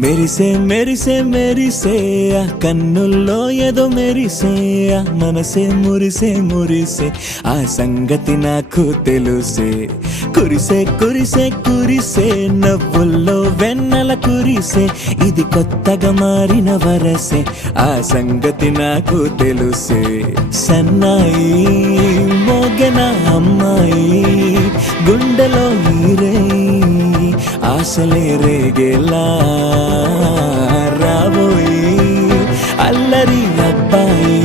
మెరిసే మెరిసే మెరిసే ఆ కన్నుల్లో ఏదో మెరిసే ఆ మనసే మురిసే మురిసే ఆ సంగతి నాకు తెలుసే. కురిసే కురిసే కురిసే నవ్వుల్లో వెన్నెల కురిసే ఇది కొత్తగా మారిన వరసే ఆ సంగతి నాకు తెలుసే. సన్నాయి మోగెన అమ్మాయి గుండెలో ఈరే ఆశలే రేగేలా రాబోయి అల్లరి అబ్బాయి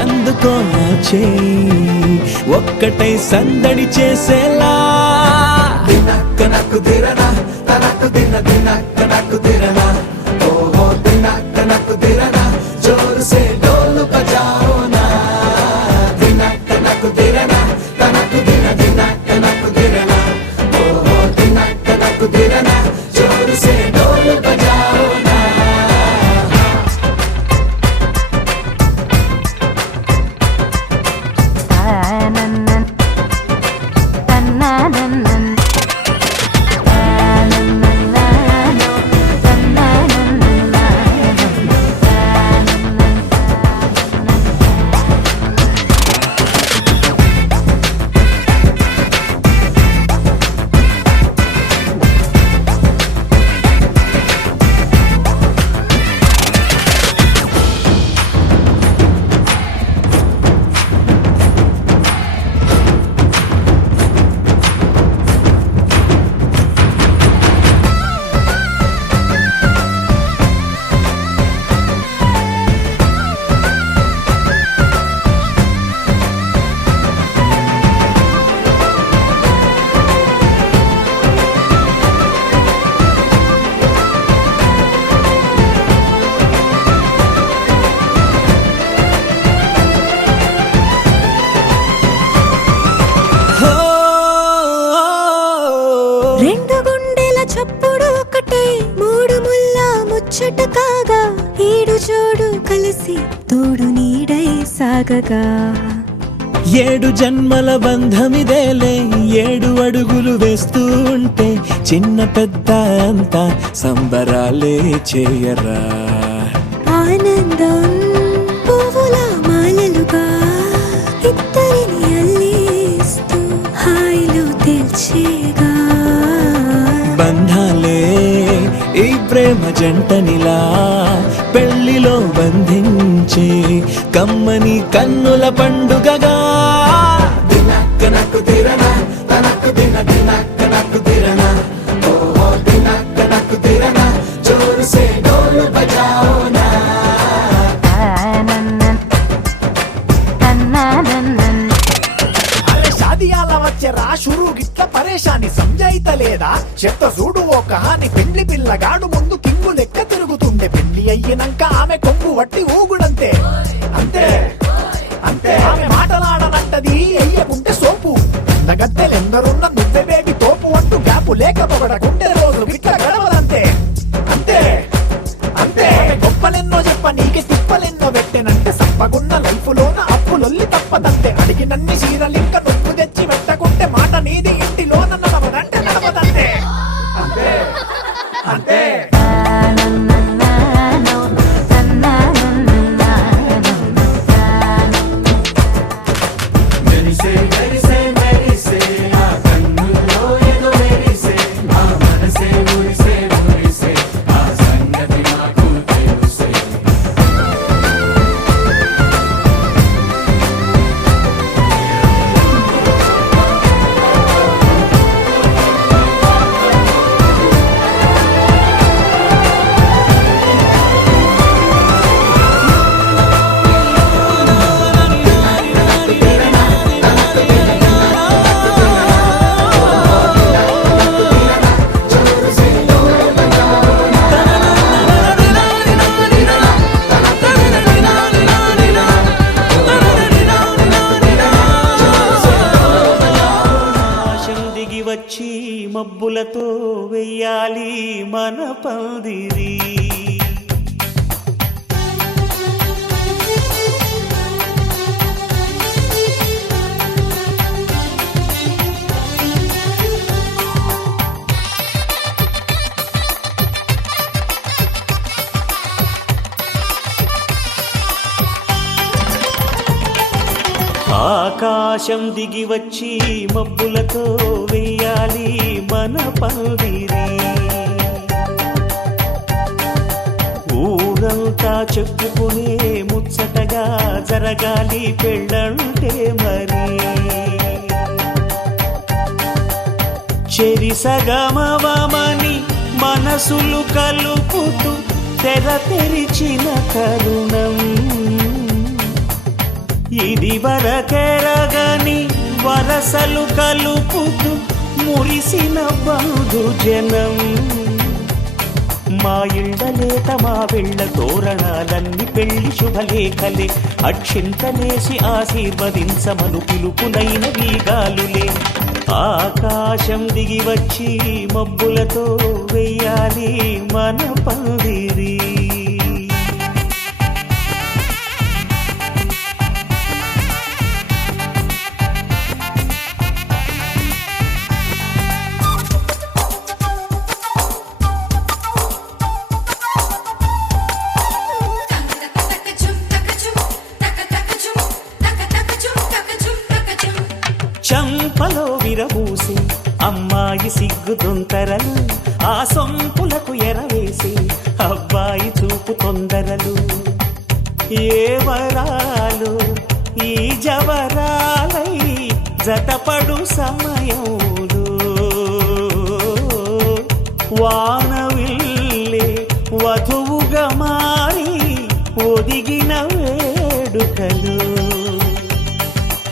అందుకో నా చేయి ఒక్కటై సందడి చేసేలా. దినక్క నాకు దిరనా తనకు దిన దినక్క నాకు దిరనా ఓహో దినక్క నాకు దిరనా జోరు సే డోలు బజాओ నా. దినక్క నాకు దిరనా తనకు దిన దినక్క నాకు దిరనా ఓహో దినక్క నాకు దిరనా జోరు సే డోలు బజాओ నా. రెండు గుండెల చప్పుడు ఒకటై మూడు ముళ్ళ ముచ్చట కాగా ఏడు జోడు కలిసి తోడు నీడై సాగగా. ఏడు జన్మల బంధమిదేలే ఏడు అడుగులు వేస్తూ ఉంటే చిన్న పెద్ద అంతా సంబరాలే చేయరా. ఆనందం పువ్వుల మాలలుగా ఇద్దరిని అల్లేస్తూ హాయిలో తెల్చేగా. బంధాలే ఈ ప్రేమ జంటనిలా పెళ్లిలో బంధించే కమ్మని కన్నుల పండుగగా. దినక్క నాకు దిరనా తనకు దిన దినక్క నాకు దిరనా ఓహో దినక్క నాకు దిరనా జోరు సే డోలు బజాओ నా. షాదియాల వచ్చెరా షురూ గిట్ల పరేషాని సంజాయితలేదా చెత్త చూడు ఓ కహాని. పెండ్లి పిల్లగాడు ముందు కింగు లెక్క తిరుగుతుండే పెళ్లి అయ్యినంక ఆమె కొంగు వట్టి ఊగుడంతే అంతే అంతే. ఆమె మాటలాడనంటది అయ్యకుంటే సోపు నగద్దెలెందరున్న నువ్వెవేవి తోపు అంటూ గ్యాపు లేక పొగడకుంటే రోజు గిట్ల గడవదంతే అంతే అంతే. గొప్పలెన్నో చెప్ప నీకే తిప్పలెన్నో పెట్టెనంటే సప్పగున్న లైఫ్ లోన అప్పులొల్లి తప్పదంతే. అడిగినన్ని చీరలింక నువ్వు తెచ్చి పెట్టకుంటే మాట నీది ఇంటిలోన నడవదంటే నడవదంతే అంతే అంతే. వచ్చి మబ్బులతో వెయ్యాలి మన పందిరి. ఆకాశం దిగి వచ్చి మబ్బులతో వెయ్యాలి మన పందిరి. ఊరంతా చెప్పుకునే ముచ్చటగా జరగాలి పెళ్ళంటే మరి. చెరిసగమవమని మనసులు కలుపుతూ తెర తెరిచిన తరుణం. ఇది వరకెరగని వరసలు కలుపుతూ మురిసిన బంధుజనం. మా ఇళ్ళలేత మా వెళ్ళ తోరణాలన్నీ పెళ్లి శుభలేఖలే. అక్షింతలేసి ఆశీర్వదించమను పిలుపులైన వీగాలులే. ఆకాశం దిగి వచ్చి మబ్బులతో వెయ్యాలి మన పందిరి. చంపలో విరబూసి అమ్మాయి సిగ్గు తొంతరలు. ఆ సొంపులకు ఎరవేసి అబ్బాయి చూపు తొందరలు. ఏ వరాలు ఈ జవరాలై జతపడు సమయంలో. వానవిల్లే వధువుగా మారి ఒదిగిన వేడుకలు.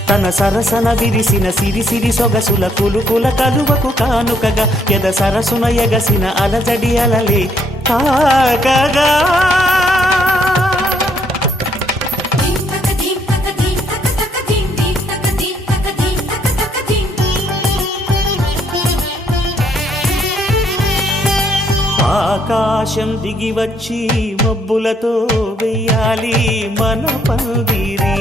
తన సరసన విరిసిన సిరిసిరి సొగసుల కులుకుల కలువకు కానుకగా ఎద సరసున ఎగసిన అలజడి అలలే తాకగా. ఆకాశం దిగి వచ్చి మబ్బులతో వెయ్యాలి మన పందిరి.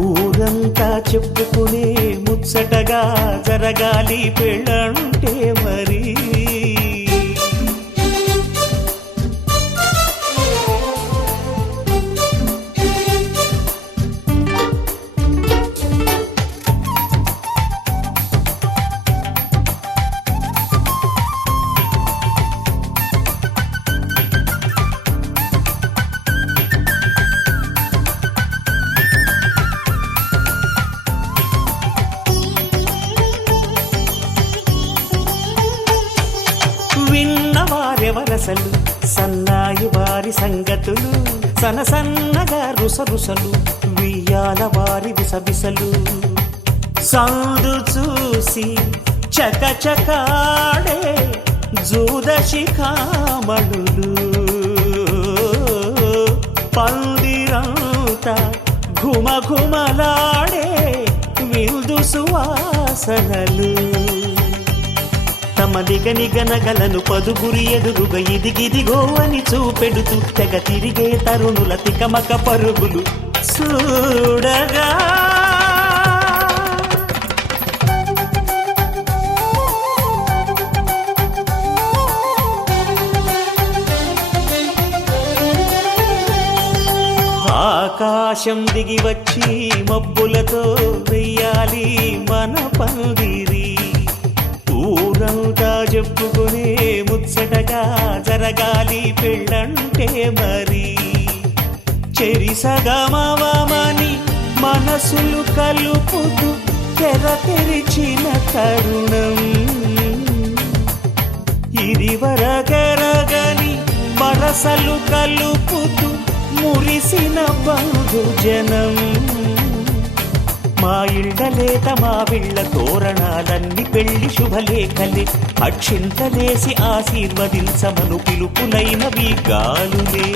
ఊరంతా చెప్పుకునే ముచ్చటగా జరగాలి పెళ్ళంటే మరి. విన్నవారెవరసలు సన్నాయి వారి సంగతులు. సనసన్నగా రుసరుసలు వియ్యాల వారి విసబిసలు. సందు చూసి చకచకాడే జూదశిఖామణులు. పందిరంతా ఘుమఘుమలాడే విందు సువాసనలు. తమ నిగనిగనగలను పదుగురి ఎదురుగా ఇదిగిదిగో అని చూపెడుతూ తెగ తిరిగే తరుణుల తికమక పరుగులు చూడగా. ఆకాశం దిగి వచ్చి మబ్బులతో వెయ్యాలి మన పందిరి. ఊరంతా చెప్పుకునే ముచ్చటగా జరగాలి పెళ్ళంటే మరి. చెరిసగమవమని మనసులు కలుపుతూ తెర తెరిచిన తరుణం. ఇది వరకెరగని వరసలు కలుపుతూ మురిసిన బంధుజనం. మా ఇళ్ళలేత మా వీళ్ళ తోరణాలన్నీ పెళ్లి శుభలేఖలే. అక్షింతలేసి ఆశీర్వదించమను పిలుపులైనవి గాలులే.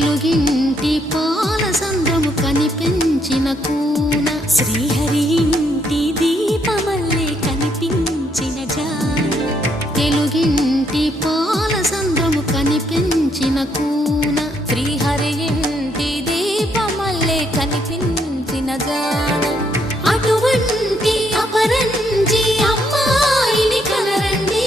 తెలుగింటి పాల సంద్రము కనిపించిన కూన శ్రీహరి ఇంటి దీపమల్లే కనిపించిన జాన తెలుగింటి పాల సంద్రము కనిపించిన కూన శ్రీహరి ఇంటి దీపమల్లే కనిపించిన జాన అటువంటి అపరంజి అమ్మాయిని కనరండి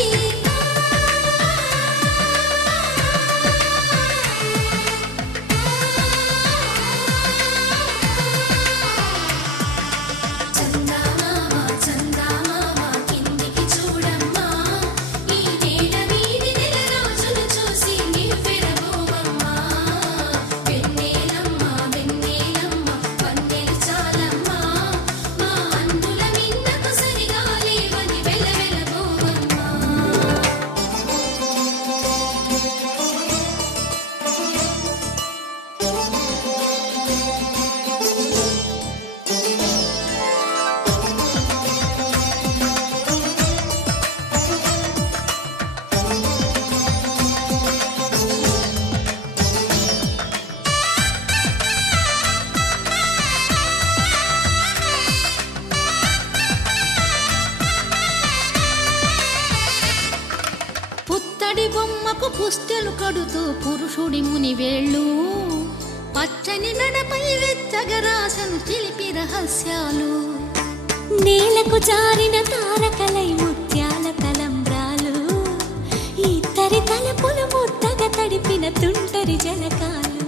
చందమామ చందమామ కిందికి చూడమ్మా ఈ నేల వీడి నెల రోజులు చూసి నివ్వెరబోవమ్మా వెన్నెలమ్మ వెన్నెలమ్మ వన్నెలు చాలమ్మా మా అందుల మిన్నకు సరిగా లేవని వెలవెలబోవమ్మా పుత్తడి బొమ్మకు పుస్తెలు కడుతూ పురుషుడి ముని వేళ్ళు పచ్చని నడపై వెచ్చగా రాసను చిలిపి రహస్యాలు నేలకు జారిన తారకలై ముత్యాల తలంబ్రాలు ఇద్దరి తలపులు ముద్దగా తడిపిన తుంటరి జలకాలు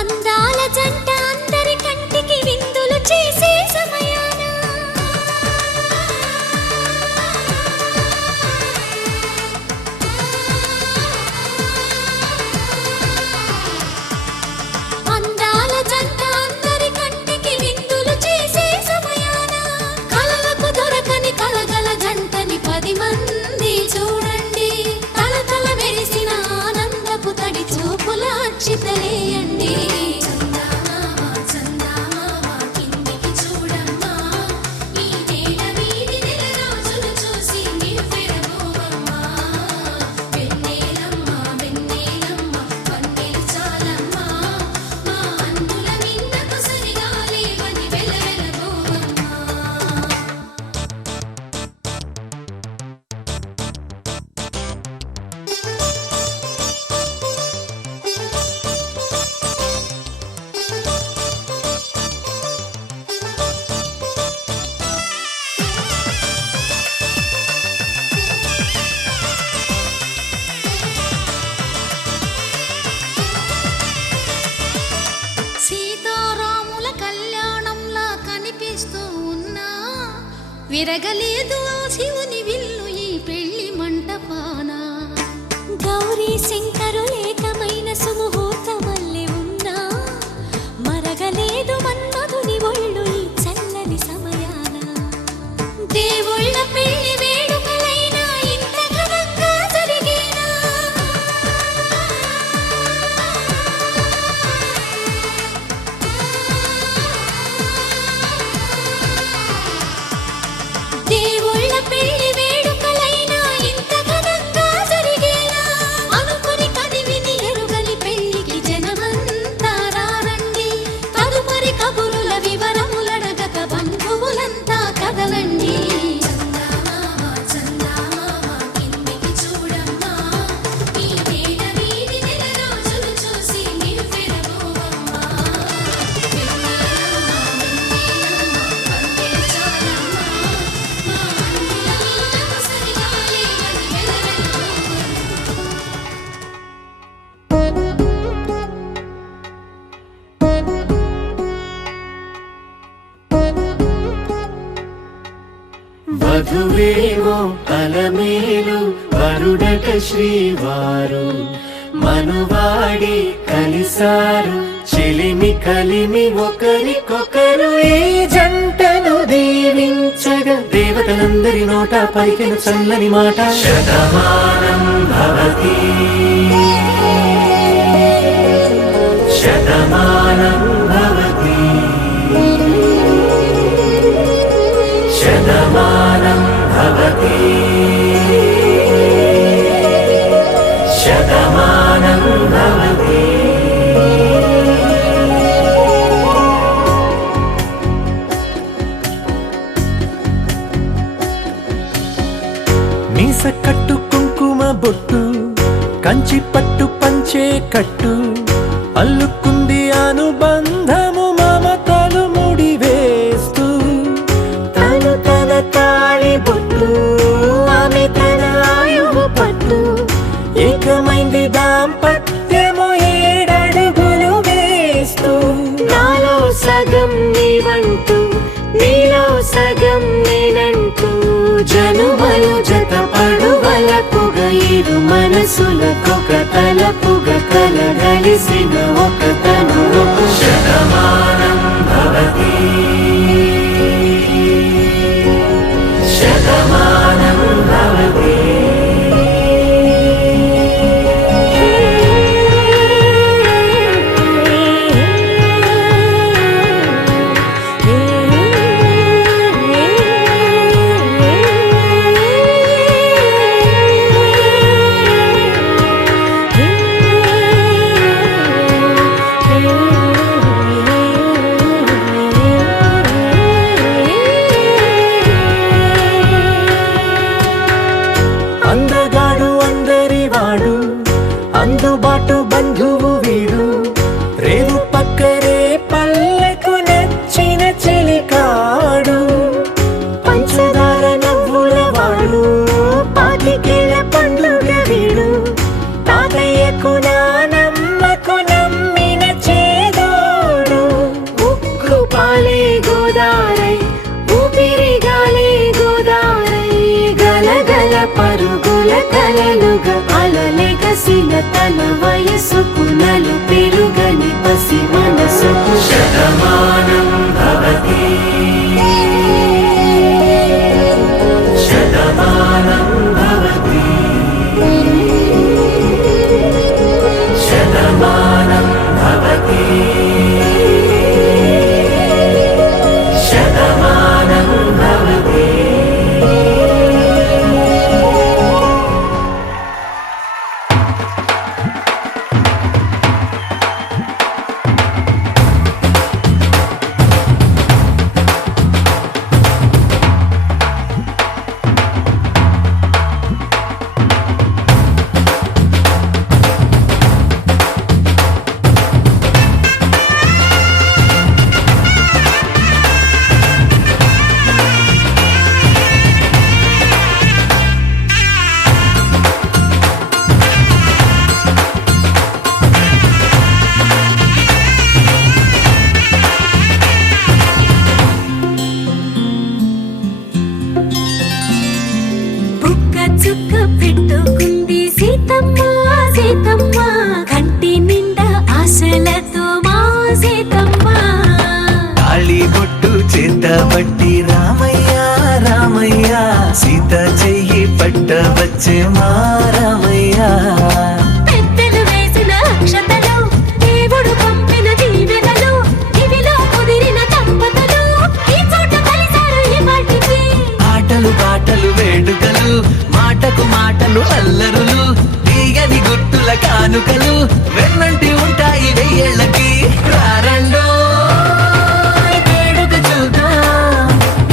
అందాల జంట అందరి కంటికి విందులు చేసే సమయాన అందాల జంట అందరి కంటికి విందులు చేసే సమయాన కలలకు దొరకని కలగల జంటని 10 మంది చూడండి తలతల మెరిసిన ఆనందపు తడి చూపుల అక్షితలేయండి చందమామ చందమామ కిందికి చూడమ్మా ఈ నేల వీడి నెల రోజులు చూసి నివ్వెరబోవమ్మా వెన్నెలమ్మ వెన్నెలమ్మ వన్నెలు చాలమ్మా మా అందుల మిన్నకు సరిగా లేవని వెలవెలబోవమ్మా సీతారాముల కళ్యాణంలా కనిపిస్తూ ఉన్నా విరగలేదు ఆ శివుని విల్లు ఈ పెళ్లి మంటపాన గౌరీ శంకరులేకమైన సుముహూర్తమల్లె ఉన్నా మరగలేదు మన్మధుని ఒళ్ళు ఈ చల్లని సమయాన దేవుళ్ళ పెళ్లి వేడుకలైనా ఇంత ఘనంగా జరిగేనా దేవుళ్ళ పెళ్లి వేడుకలైనా ఇంత ఘనంగా జరిగేనా అనుకుని కదివిని ఎరుగని పెళ్లికి జనమంతా రారండి తదుపరి కబురుల వివరములడగక బంధువులంతా కదలండి చందమామ చందమామ కిందికి చూడమ్మా ఈ నేల వీడి నెల రోజులు చూసి నివ్వెరబోవమ్మా వెన్నెలమ్మ వెన్నెలమ్మ వన్నెలు చాలమ్మా మా అందుల మిన్నకు సరిగా లేవని వెలవెలబోవమ్మా వధువేమో అలమేలు వరుడట శ్రీవారు మనువాడి కలిసారు చెలిమి కలిమి ఒకరికొకరు ఈ జంటను దీవించగా దేవతలందరి నోట పలికిన చల్లని మాట శతమానం భవతి శతమానం భవతి శతమానం భవతి శతమానం భవతి కంచి పట్టు పంచే కట్టు అల్లుకుంది అనుబంధము మమతలు ముడివేస్తూ తను తన తాళి బొట్టు ఆమె తన ఆయువు పట్టు ఏకమైంది దాంపత్యము 7 అడుగులు వేస్తూ నాలో సగం నీవంటూ నీలో సగం నేనంటూ జనుమలు జత పడువలపుగ ఇరు మనసులకొక తలపుగ కలగలిసిన ఒక తను శతమానం భవతి శతమానం భవతి అందగాడు అందరివాడు అందుబాటు బంధువు వీడు రేవు పక్కరే పల్లెకు నచ్చిన చెలికాడు పంచదార నవ్వుల వాడు పాతికేల పండుగ వీడు తాతయ్యకు నానమ్మకు నమ్మిన చేదోడు ఉక్కు పాలే గోదారై ఊపిరి గాలే గోదారై గలగల పరుగుల కలలుగా అలలెగసిన తన వయసుకు నలు పెరుగని పసి మనసుకు శతమానం భవతి శతమానం భవతి శతమానం భవతి శతమానం భవతి బుక్క చుక్క పెట్టుకుంది సీతమ్మ సీతమ్మ కంటి నిండా ఆశలతో మా సీతమ్మ తాళి బొట్టు చేతబట్టి రామయ్య రామయ్య సీత చెయ్యి పట్ట వచ్చే మా రామయ్య పెద్దలు వేసిన అక్షతలు దేవుడు పంపిన దీవెనలు ఇవిలో కుదిరిన దంపతులు ఈ చోట కలిసారు ఈ వాటికి ఆటలు పాటలు వేడుకలు మాటకు మాటలు అల్లరులు తీయని గుట్టుల కానుకలు వెన్నంటి ఉంటాయి 1000 ఏళ్ళకి రారండో వేడుక చూద్దాం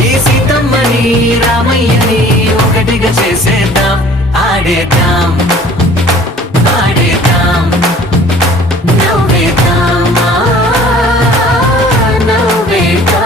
ఈ సీతమ్మని రామయ్యని ఒకటిగా చేసేద్దాం ఆడేద్దాం ఆడేద్దాం నవ్వేద్దాం నవ్వేద్దాం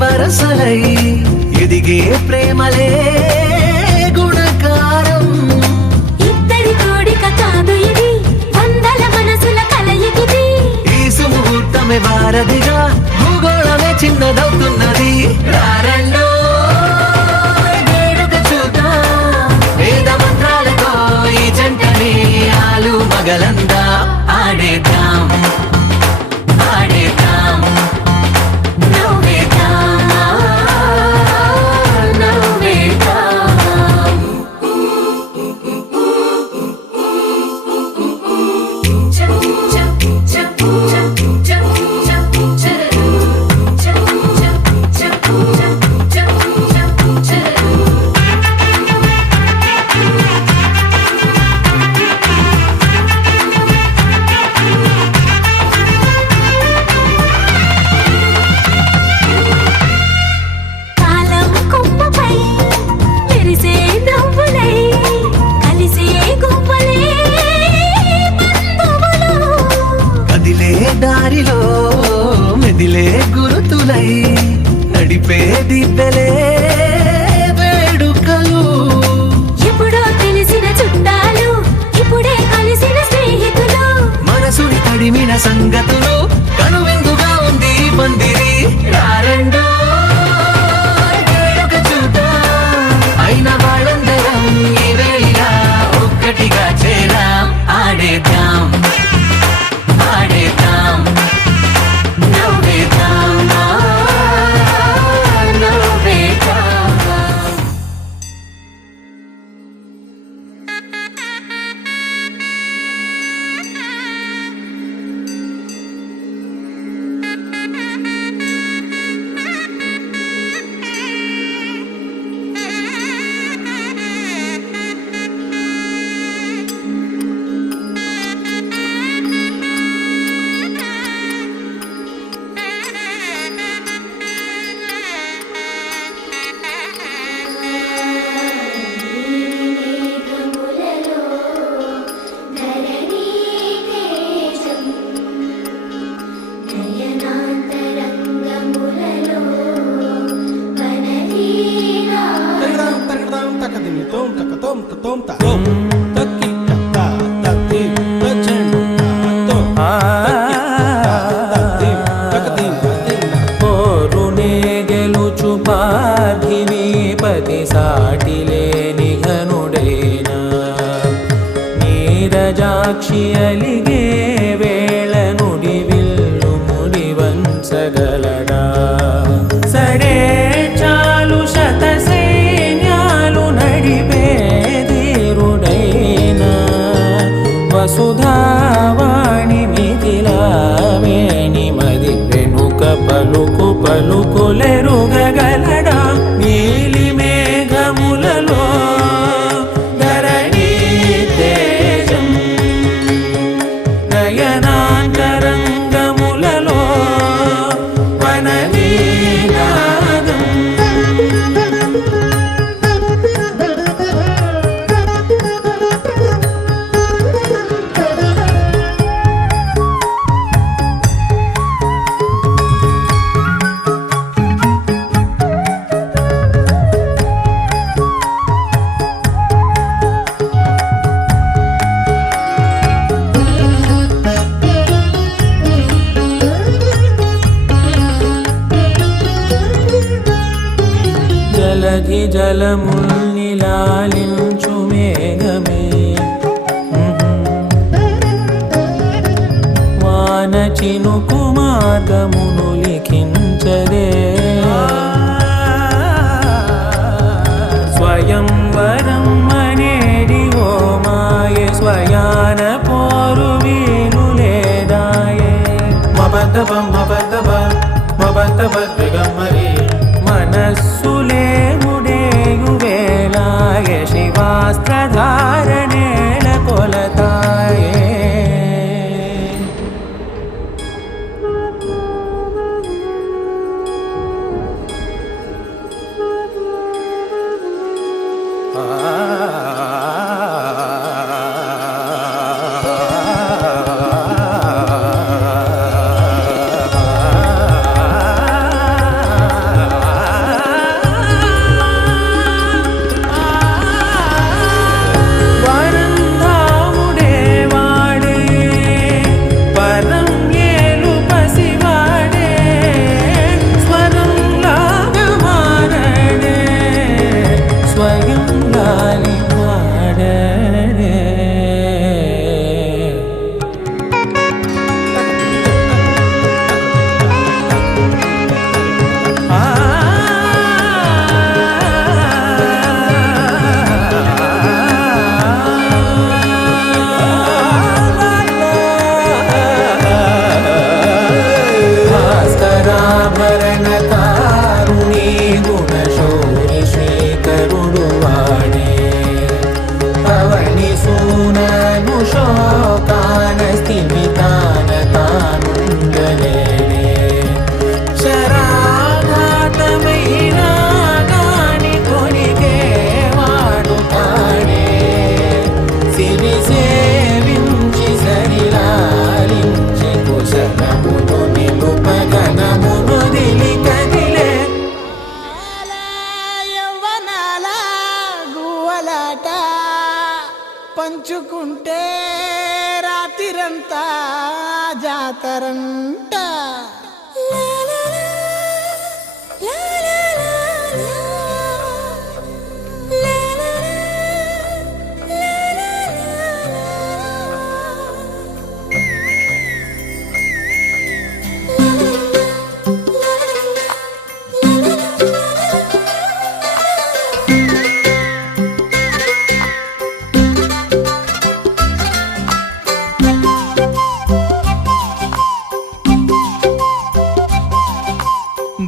వరసలై ఎదిగే ప్రేమలే గుణకారం. ఇద్దరి కోడిక కాదు ఇది, వందల మనసుల కలయికిది. ఈ సుముహూర్తమే వారధిగా భూగోళమే చిన్నదవుతున్నది. రారండో వేడుక చూద్దాం, వేద మంత్రాలతో ఈ జంటని పగలందా ఆడేద్దాం ఆడేద్దాం నవ్వేద్దాం నవ్వేద్దాం కాలం కొమ్మపై మెరిసే నవ్వులై కలిసే గువ్వలే బంధువులు కదిలే దారిలో మెదిలే గురుతులై నడిపే దివ్వెలే వేడుకలు ఎప్పుడో తెలిసిన చుట్టాలు ఇప్పుడే కలిసిన స్నేహితులు మనసుని తడిమిన సంగతులు కనువిందుగా ఉంది ఈ పందిరి రారండో వేడుక చూద్దాం అయిన వాళ్ళందరం ఈ వేళ ఒక్కటిగా చేరాం ఆడేద్దాం ఆడేద్దాం నవ్వేద్దాం నవ్వేద్దాం పోరునే గెలుచు పార్థివీపతి సాటిలేని ఘనుడేనా నీరజాక్షి అలిగే వేళ నుడి విల్లు ముడి వంచగలడా సడే చాలు శత సైన్యాలు నడిపే ధీరుడైనా వసుధావాణి మిథిలావేణి మది వెనుక పలుకు పలుకులెరుగగలడా నీలి మేఘములలో ధరణీ తేజం నయనాంతరంగములలో వననీనాదం జలధి జలముల్నిలాలించు మేఘమే వాన చినుకు మార్గమును లిఖించదే స్వయంవరం అనేడి ఓ మాయే స్వయాన పోరు వీలు లేదాయే మబద్దబం మబద్దబ మబద్దబ దిగమ్మరి మనస్సులే ముడేయు వేళాయ శివాస్త్రధారణేల కొలతాయే సేవించి సరిలాలించి కుశలమును నిలుపగనమును దిలి కదిలే యవ్వనాల గువ్వలాట పంచుకుంటే రాత్రిరంతా జాతరంట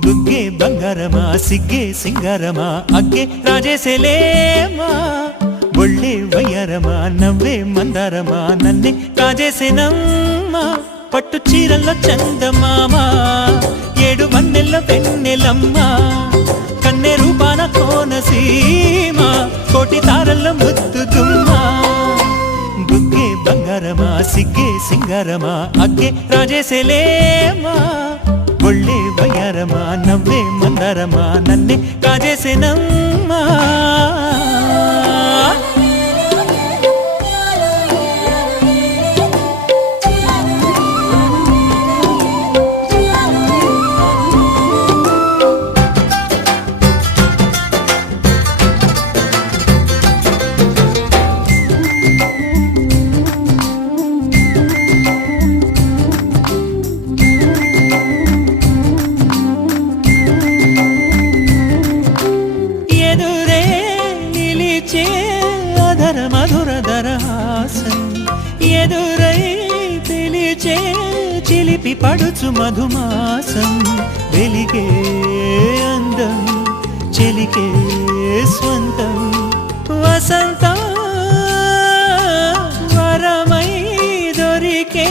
బుగ్గే బంగారమా సిగ్గే సింగారమా అగ్గే రాజేసేలేమా ఒళ్ళే వయ్యారమా నవ్వే మందారమా నన్నే కాజేసేనమ్మా పట్టు చీరల్లో చందమామా 7 వన్నెల్ల వెన్నెలమ్మా కన్నె రూపాన కోనసీమ కోటి తారల్లో ముద్దుతుమ్మా బుగ్గే బంగారమా సిగ్గే సింగారమా అగ్గే రాజేసేలేమా ఒళ్ళే వయ్యారమా నవ్వే మందారమా నన్నే కాజేసేనమ్మా ఎదురే నిలిచే అధర మధుర దరహాసం ఎదురై పిలిచే చిలిపి పడుచు మధుమాసం వెలిగే అందం చెలికే స్వంతం వసంతం వరమై దొరికే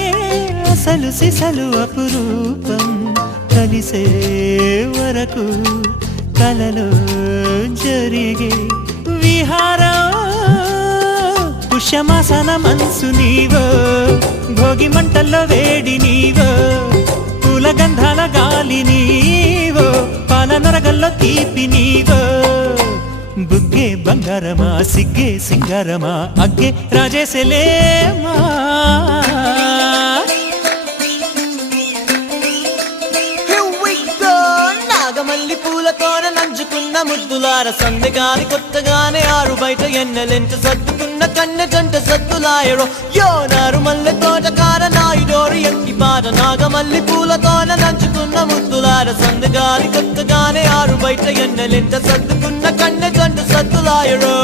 అసలు సిసలు అపురూపం కలిసే వరకు కలలో జరిగే విహారం పుష్యమాసన మనసు నీవో భోగి మంటల్లో వేడి నీవో పూల గంధాల గాలి నీవో పాల నరగల్లో తీపి నీవో బుగ్గే బంగారమా సిగ్గే సింగారమా అగ్గే రాజేసేలేమా నాగమల్లి పూలతోన నంచుకున్న ముద్దులార సందెగాని కొత్తగానే ఆరు బయట ఎన్నెలెంట సర్దుకున్న కన్నె జంట సద్దులాయరో యోనారు మల్లె తోటకార నాయుడోరు ఎక్కి పాట నాగమల్లి పూలతోన నంచుకున్న ముద్దులార సందెగాని కొత్తగానే ఆరు బయట ఎన్నెలెంట సర్దుకున్న కన్నె జంట సద్దులాయరో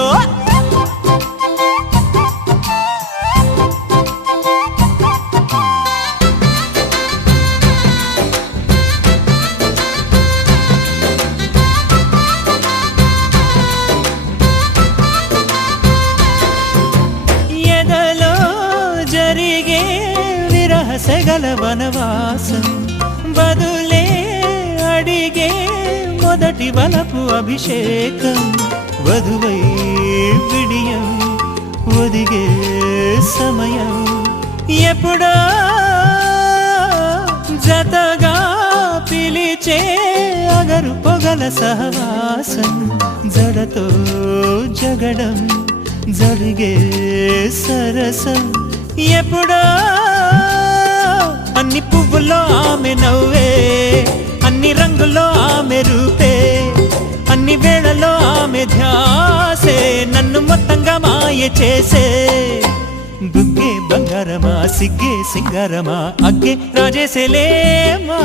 సెగల వనవాసం బదులే అడిగే మొదటి వలపు అభిషేకం వధువై విడియం ఒదిగే సమయం ఎప్పుడో జతగా పిలిచే అగరు పొగల సహవాసం జడతో జగడం జరిగే సరసం ఎప్పుడో అన్ని పువ్వుల్లో ఆమె నవ్వే అన్ని రంగుల్లో ఆమె రూపే అన్ని వేళల్లో ఆమె ధ్యాసే నన్ను మొత్తంగా మాయ చేసే బుగ్గే బంగారమా సిగ్గే సింగారమా అగ్గే రాజేసేలేమా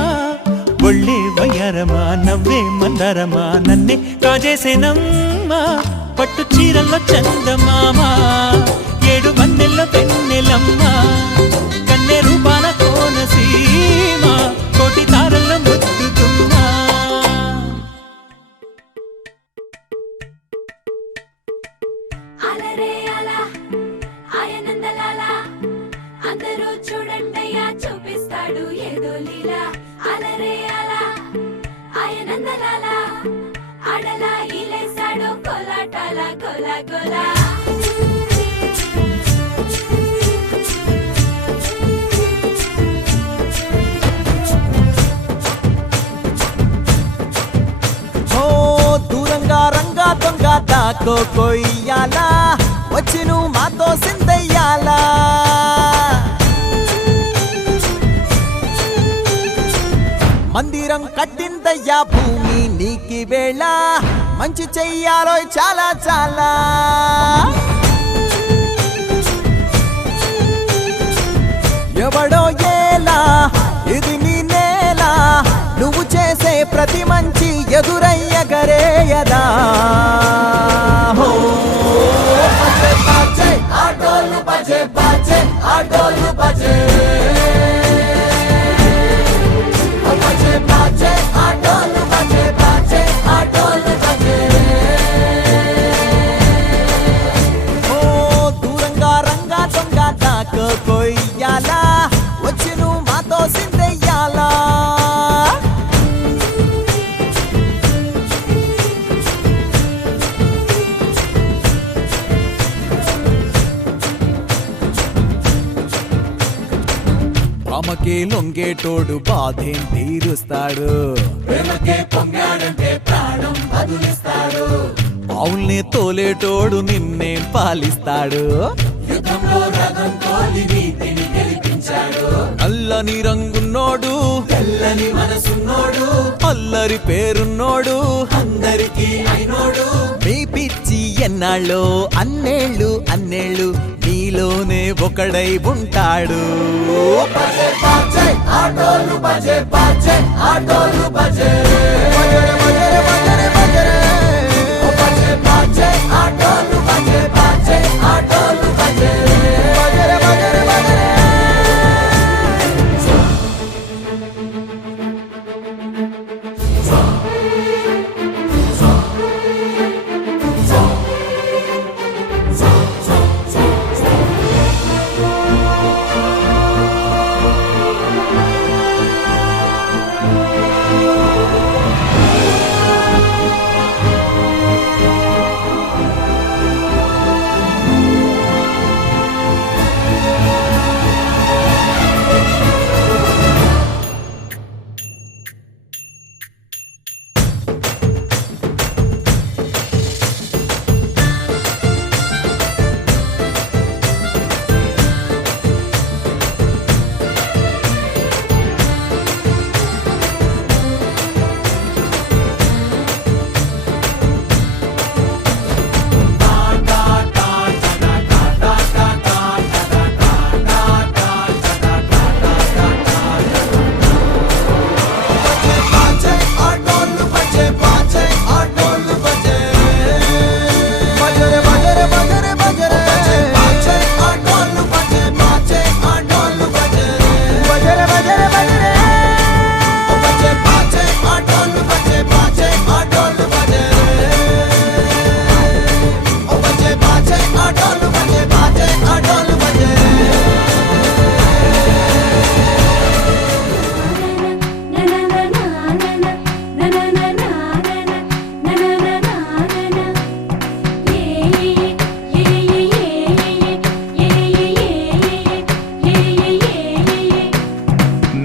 ఒళ్ళే వయ్యారమా నవ్వే మందారమా నన్నే కాజేసేనమ్మా పట్టు చీరల్లో చందమామా 7 వన్నెల్లో పెన్నెలమ్మా కన్నె రూపాన కోనసీమ కోటి తారల్లో ముద్దుతుమ్మా అలరే అలా ఆయనందలాల అందరూ చూడండయ్యా చూపిస్తాడు ఏదో లీలా అలరే అలా ఆయనందలాల అడలా ఈలేసాడు కోలాటాల కోలా కోలా కొయ్యాలా వచ్చి నువ్వు మాతో సిందయ్యాలా మందిరం కట్టిందయ్యా భూమి నీకి వేళ మంచి చెయ్యాలో చాలా చాలా ఎవడో ఏలా ఇది నీ నేల నువ్వు చేసే ప్రతి మంచి ఎదురయ్యగరేయదా హో బజే బాజే ఆటోలు బజే బాజే ఆటోలు బజే బజే బాజే ఆటోలు బజే బాజే ఆటోలు బజే ఓ దూరంగా రంగా దొంగ నాకు కొయ్యాలా వచ్చి నువ్వు మాతో సిందెయ్యాలా రామకే లొంగేటోడు బాధేం తీరుస్తాడు ప్రేమకే పొంగాడంటే ప్రాణం బదులిస్తాడు అవుల్నే తోలేటోడు నిన్నేం పాలిస్తాడు యుద్ధంలో రథం తోలి నీతిని గెలిపించాడు నల్లని రంగున్నోడు తెల్లని మనసున్నోడు అల్లరి పేరున్నోడు అందరికీ అయినోడు మీ పిచ్చి ఎన్నాళ్ళో అన్నేళ్ళు అన్నేళ్ళు నీలోనే ఒకడై ఉంటాడు బజే బాజే ఆటోలు బజే బాజే ఆటోలు బజే బజరే బజరే బజరే బజరే బజే బాజే ఆటోలు బజే బాజే ఆటోలు బజే బజరే బజరే బజరే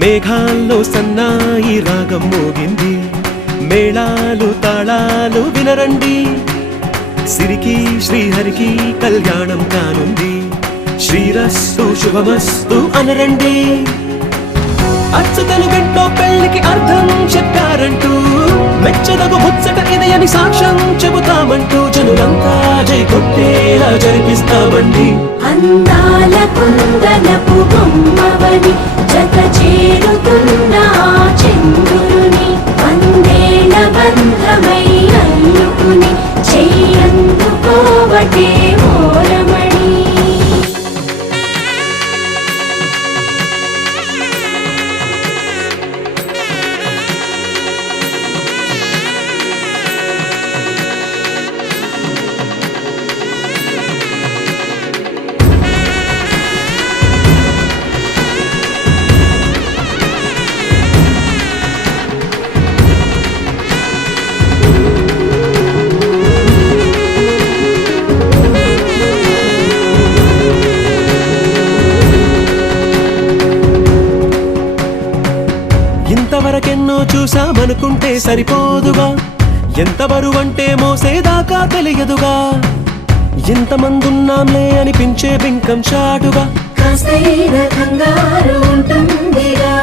మేఘాల్లో సన్నాయి రాగం మోగింది మేళాలు తాళాలు వినరండి సిరికి శ్రీహరికి కళ్యాణం కానుంది శ్రీరస్తు శుభమస్తు అనరండి అచ్చతలు గంటో పెళ్లికి అర్థం చెప్పారంటూ మెచ్చదగు ముచ్చట ఇది అని సాక్ష్యం చెబుతామంటూ జనులంతా జై కొట్టేలా జరిపిస్తామండి అందాల కుందనపు బొమ్మవని జత చేరుతున్న చంద్రుని వందేళ్ల బంధమై అల్లుకుని చెయ్యందుకోవటే మోరమణి ఇంతవరకెన్నో చూసామనుకుంటే సరిపోదుగా ఎంత బరువంటే మోసేదాకా తెలియదుగా, ఎంతమందున్నాంలే అనిపించే బింకం చాటుగా. కాస్తైనా కంగారు ఉంటుందిగా,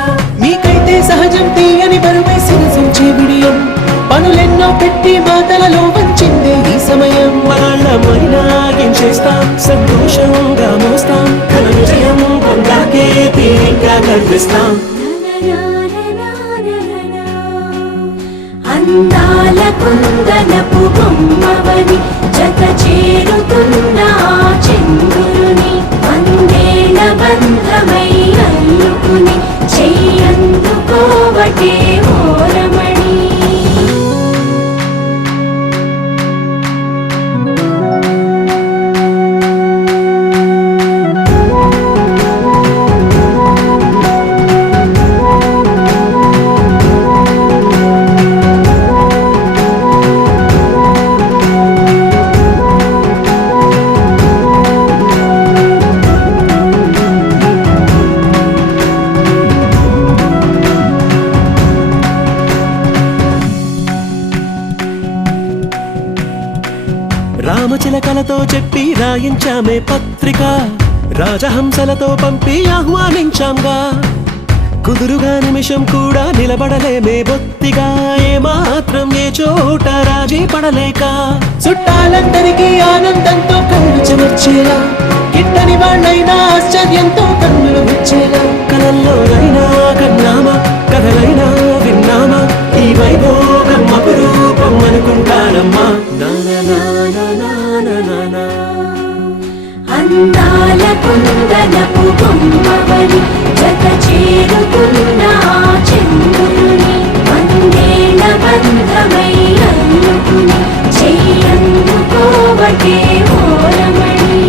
నీకైతే సహజం తీయని బరువై సిరసించే బిడియం, పనులెన్నో పెట్టి మాటలలో వంచిందే ఈ సమయం. వాళ్ళమైనా ఏం చేస్తాం, సంతోషంగా మోస్తాం, ఘన విజయం పొందాకే తీరిగ్గా కనిపిస్తాం. అందాల కుందనపు బొమ్మవని జత చేరుతున్న ఆ చంద్రుని, వందేళ్ల బంధమై అల్లుకుని చెయ్యందుకోవటే ఓరమణి. రామచిలకలతో చెప్పి రాయించామే పత్రిక, రాజహంసలతో పంపి ఆహ్వానించాంగా. కుదురుగా నిమిషం కూడా నిలబడలేమే బొత్తిగా, ఏమాత్రం ఏ చోట రాజీ పడలేక. చుట్టాలందరికీ ఆనందంతో కళ్ళు చెమర్చేలా, గిట్టని వాళ్ళైనా ఆశ్చర్యంతో కన్నులు వచ్చేలా. కలల్లోనైనా కన్నామా, కథలైనా విన్నామా, ఈ వైభోగం అపురూపం అనుకుంటానమ్మా. అందాల కుందనపు బొమ్మవని జత చేరుతున్న ఆ చంద్రుని, వందేళ్ల బంధమై అల్లుకుని చెయ్యందుకోవటే ఓరమణి.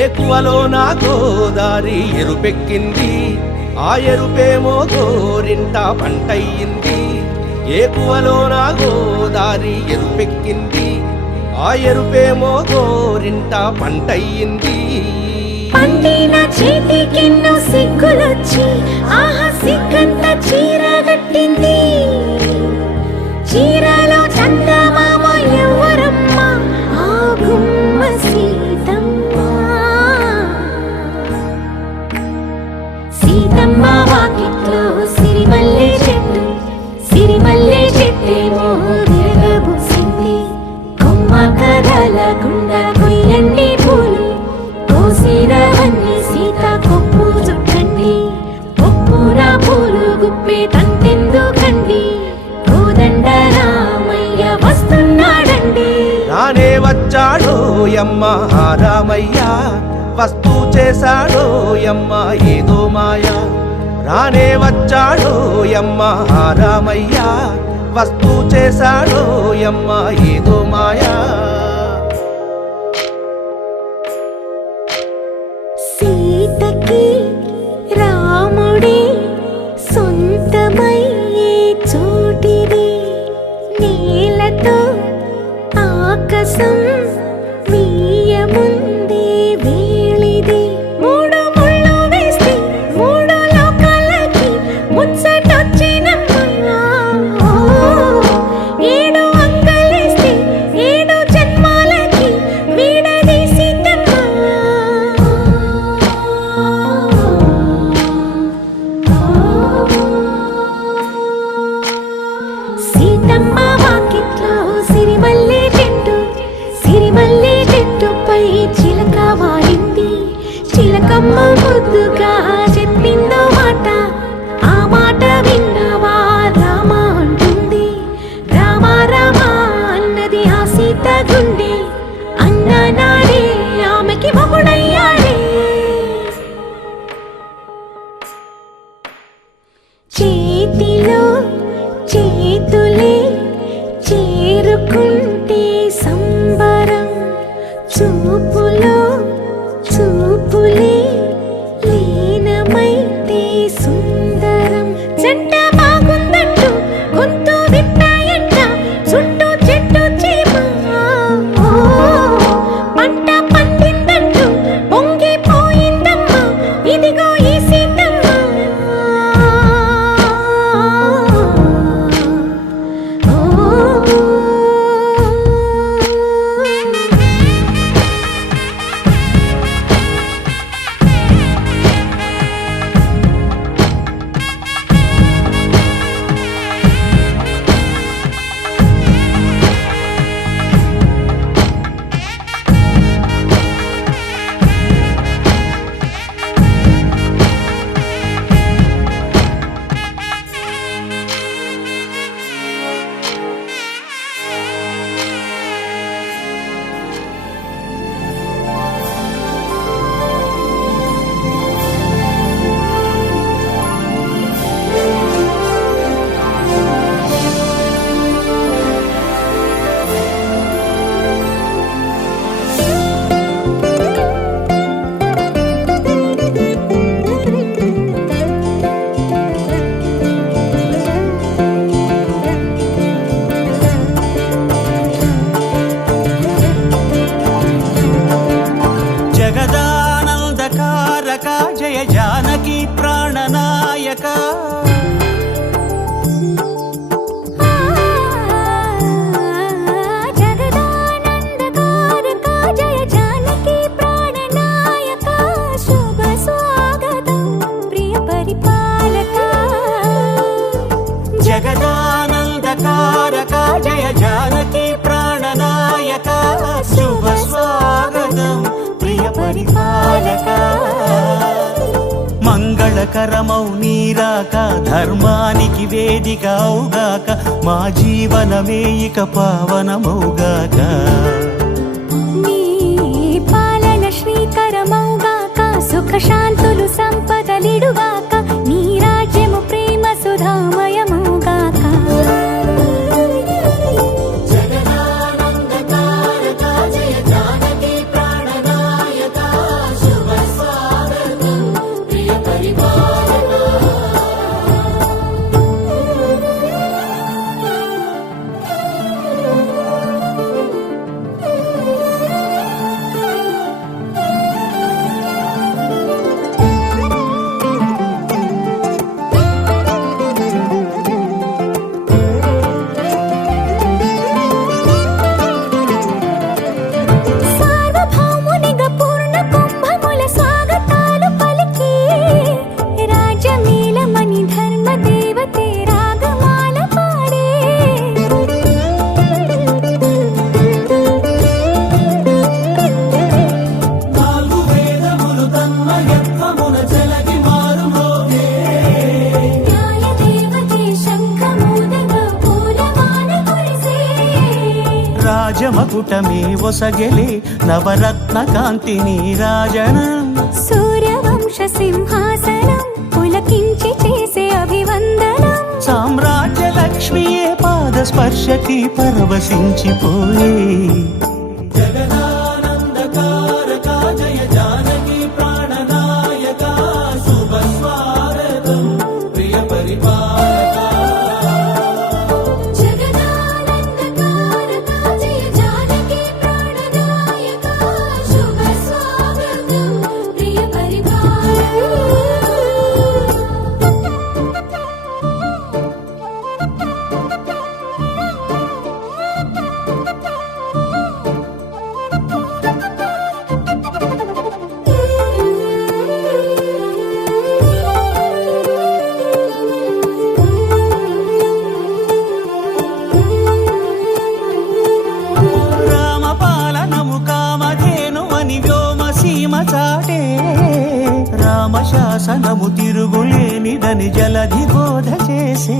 ఏకువలో నా గోదారి ఎరుపెక్కింది, ఆ ఎరుపేమో గోరింట పంటయ్యింది. ఏకువలో నా గోదారి ఎరుపెక్కింది, ఆ ఎరుపేమో గోరింట పంటయ్యింది. పండిన చేతికెన్నో సిగ్గులొచ్చి ఆహా సిగ్గంత చీరగట్టింది. చీరలో చందమామ ఎవరమ్మ, ఆ గుమ్మ సీతమ్మ. సీతమ్మ వాకిట్లో సిరిమల్లె చెట్టు, సిరిమల్లె చెట్టేమో విరగబూసింది. కొమ్మ కదలకుండా కొయ్యండి పూలు, కోసిరవన్నీ సీత కొప్పు చుట్టండి. కొప్పున పూలు గుప్పే తంతెందుకండి, కోదండ రామయ్య వస్తున్నాడండి. రానే వచ్చాడో యమ్మ రామయ్య, వస్తూ చేశాడో యమ్మ ఏదో మాయా. రానే వచ్చాడో యమ్మ రామయ్య, వస్తూ చేశాడో యమ్మ ఏదో మాయా. సీతకి రాముడే సొంతమయ్యే చోటిది, నేలతో ఆకాశం మీయముందే వేళిది. మూడు ముళ్ళు వేస్తే మూడు లోకాలకి ముచ్చటొచ్చినమ్మా. ఏడు అంగలేస్తే ఏడు జన్మ తారక జయ జానకి ప్రాణనాయక శుభ స్వాగతం ప్రియ పరిపాలక మంగళకరమౌ నీరాక ధర్మానికి వేదిక అవుగాక మా జీవనమే ఇక పావనమౌగాక నీ పాలన శ్రీకరమౌగాక సుఖ శాంతులు సంపదలిడుగాక నీ రాజ్యము ప్రేమ సుధామయమౌగాక సార్వభౌమునిగా పూర్ణ కుంభముల స్వాగతాలు పలికి రాజమేళమణి ధర్మ దేవతే రాగమాల పాడే న్యాయ దేవతే శంఖమూదగా పూలమాల కురిసే రాజమకుటమే ఒసగెలే నవరత్న కాంతి నీరాజనం సూర్యవంశ సింహాసనం పులకించి చేసే అభివందనం సామ్రాజ్య లక్ష్మియే పాద స్పర్శకి పరవశించిపోయే జగదానందకారక జయ జానకి ప్రాణనాయక శుభ స్వాగతం ప్రియ రామపాలనము కామధేను అని వ్యోమ సీమ చాటే రామశాసనము తిరుగులేనిదని జలధి బోధ చేసే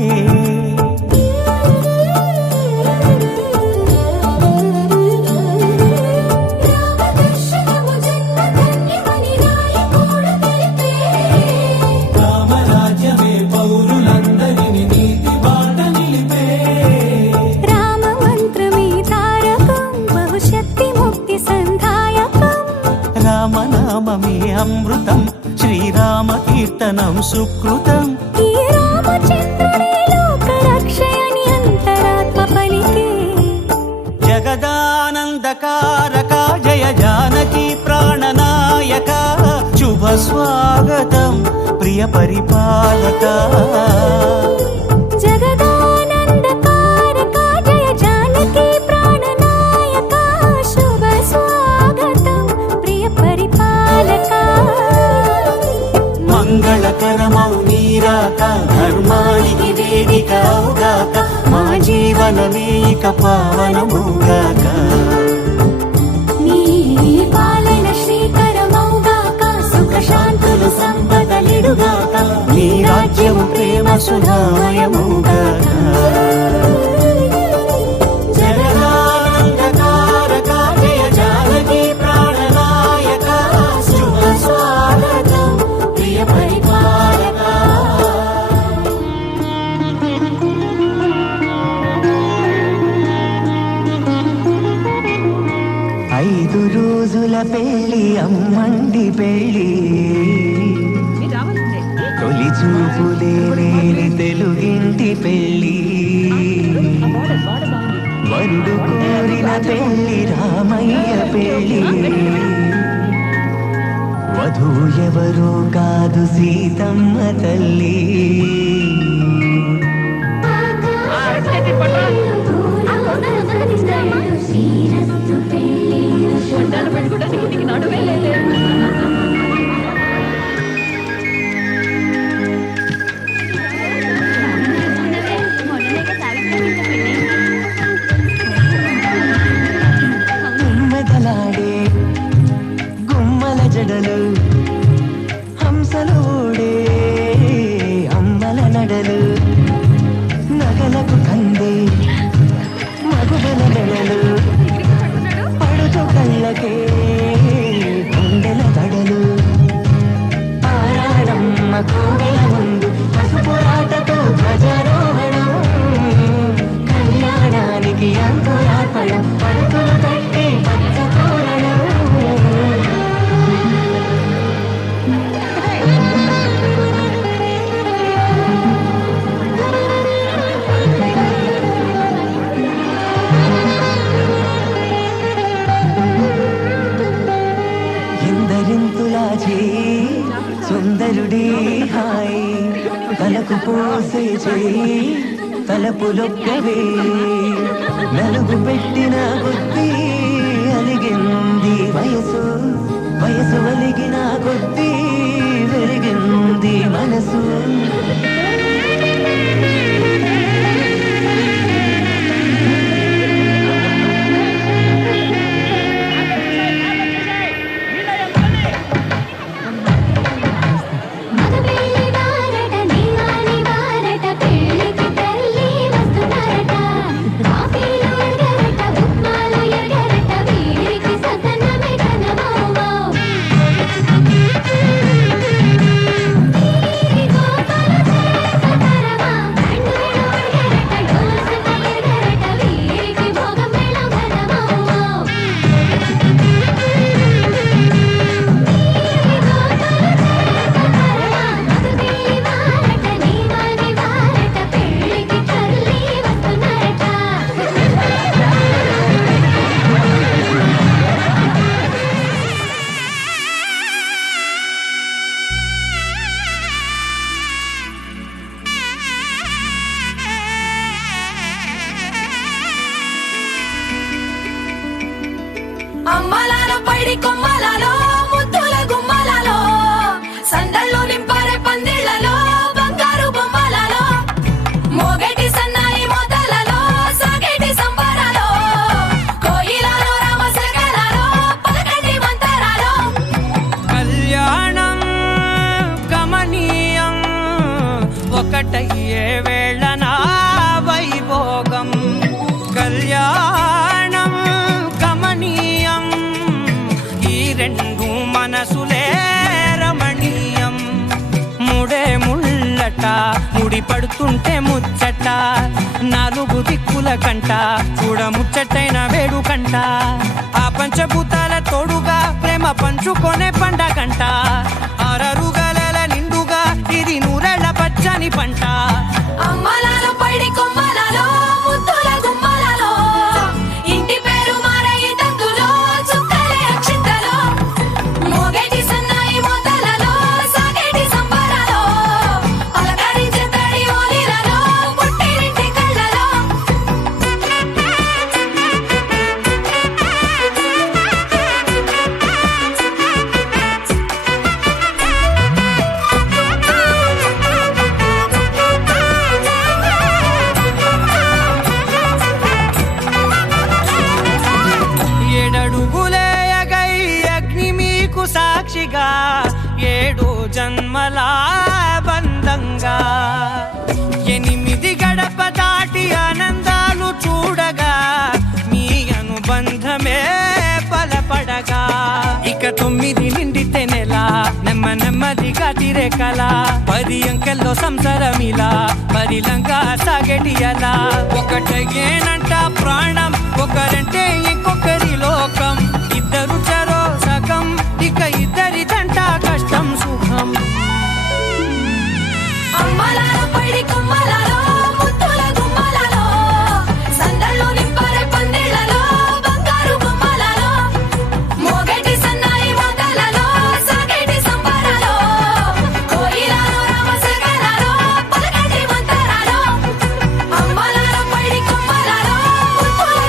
రామదర్శనము జన్మధన్యమని నాయకుడు తెలిపే రామ మంత్రమే తారకం బహుశక్తి ముక్తి సంధాయకం రామనామమే అమృతం శ్రీరామ కీర్తనం సుకృతం ఈ రామచంద్రుడే లోక రక్షయని అంతరాత్మ పలికే జగదానందకారక జయ జానకి ప్రాణనాయక శుభ స్వాగతం ప్రియ పరిపాలక జగదానందకారక జయ జానకి ప్రాణనాయక శుభ స్వాగతం ప్రియ పరిపాలక మంగళకరమౌ నీరాక ధర్మానికి వేదిక అవుగాక మా జీవనమే ఇక పావనమౌగాక నీ పాలన శ్రీకరమౌగాక సుఖ శాంతులు సంపదలిడుగాక నీ రాజ్యము ప్రేమ సుధామయమౌగాక జగదానందకారక జయ జానకి ప్రాణనాయక శుభ స్వాగతం ప్రియ పరిపాలక 5 రోజుల పెళ్లి అమ్మండి పెళ్లి తొలి చూపులే లేని తెలుగింటి పెళ్లి వరుడు కోరిన పెళ్లి రామయ్య పెళ్లి వధువు ఎవరో కాదు సీతమ్మ తల్లి రేపుతందే మగువల వెళలు పడుచు కళ్ళకే గుండెల దడలు ఆరాడమ్మ కోవెల ముందు పసుపురాటతో ధ్వజారోహణం కళ్యాణానికి అంకురార్పణం పడుతులు తట్టి పచ్చ తోరణం ఎందరింతులాచి సుందరుడి హాయ్ తలకు పోసే చేయి తలపులొక్కవే నలుగు పెట్టిన కొద్దీ అలిగింది వయసు వయసు వలిగిన కొద్దీ వెలిగింది మనసు మగబెల్లి వారట నీవాని వారట పెళ్ళికి తల్లి వస్తున్నారట కాఫీలు ఎగరట ఉప్మాలు ఎగరట వీరికి సదనమే కనమౌమౌ వీరి గోపాల చేసతరమా దండులు ఎగరట డోసట ఎగరట వీరికి భోగం మేళం కనమౌమౌ మగబెల్లి వారట నీవాని వారట పెళ్ళికి తల్లి వస్తున్నారట అమ్మలాలో పైడి కొమ్మలలో ముద్దుల గుమ్మలలో సందళ్ళు నింపారే పందిళ్లలో బంగారు బొమ్మలలో మోగేటి సన్నాయి మోతలలో సాగేటి సంబరాలో కోయిలలో రామశకలలో పలకండి మంతరాలో కళ్యాణం గమనీయం ఒకటయ్యే వేళ నా వైభోగం కళ్యాణం గమనీయం ఈ రెండు మనసులే రమణీయం ముడే ముళ్ళట ముడి పడుతుంటే ముచ్చట నాలుగు దిక్కుల కంట చూడ ముచ్చటైన వేడుకంట ఆ పంచభూతాల తోడుగా ప్రేమ పంచుకొనే పండగంట ఆరరుగల నిండుగా ఇది నూరెళ్ళ పచ్చని పంట అమ్మలాలో పైడి కొమ్మలలో ముద్దుల గుమ్మలలో ఇంటి పేరు మారయి తందులో చుక్కలే అక్షింతలో మోగేటి సన్నాయి మోతలలో సాగేటి సంబరాలో పలకరించే తడి ఓలిలలో పుట్టినింటి కళ్ళలో ఏడడుగులేయగై అగ్ని మీకు సాక్షిగా ఏడు జన్మల బంధంగా 8 గడప దాటి ఆనందాలు చూడగా మీ అనుబంధమే బలపడగా ఇక 9 నిండితే నెల నెమ్మదిగా తిరేకల 10 అంకెల్లో సంసారమిలా పరిలంగా సాగేటి అలా ఒకటేనంట ప్రాణం ఒకరంటే ఇంకొకరి లోకం ఇద్దరు చరో సగం ఇక ఇద్దరి దంట కష్టం సుఖం అమ్మలాలో పైడి కొమ్మలలో ముద్దుల గుమ్మలలో సందళ్ళు నింపారే పందిళ్లలో బంగారు బొమ్మలలో మోగేటి సన్నాయి మోతలలో సాగేటి సంబరాలో కోయిలలో రామశకలలో పలకండి మంతరాలో అమ్మలాలో పైడి కొమ్మలలో ముద్దుల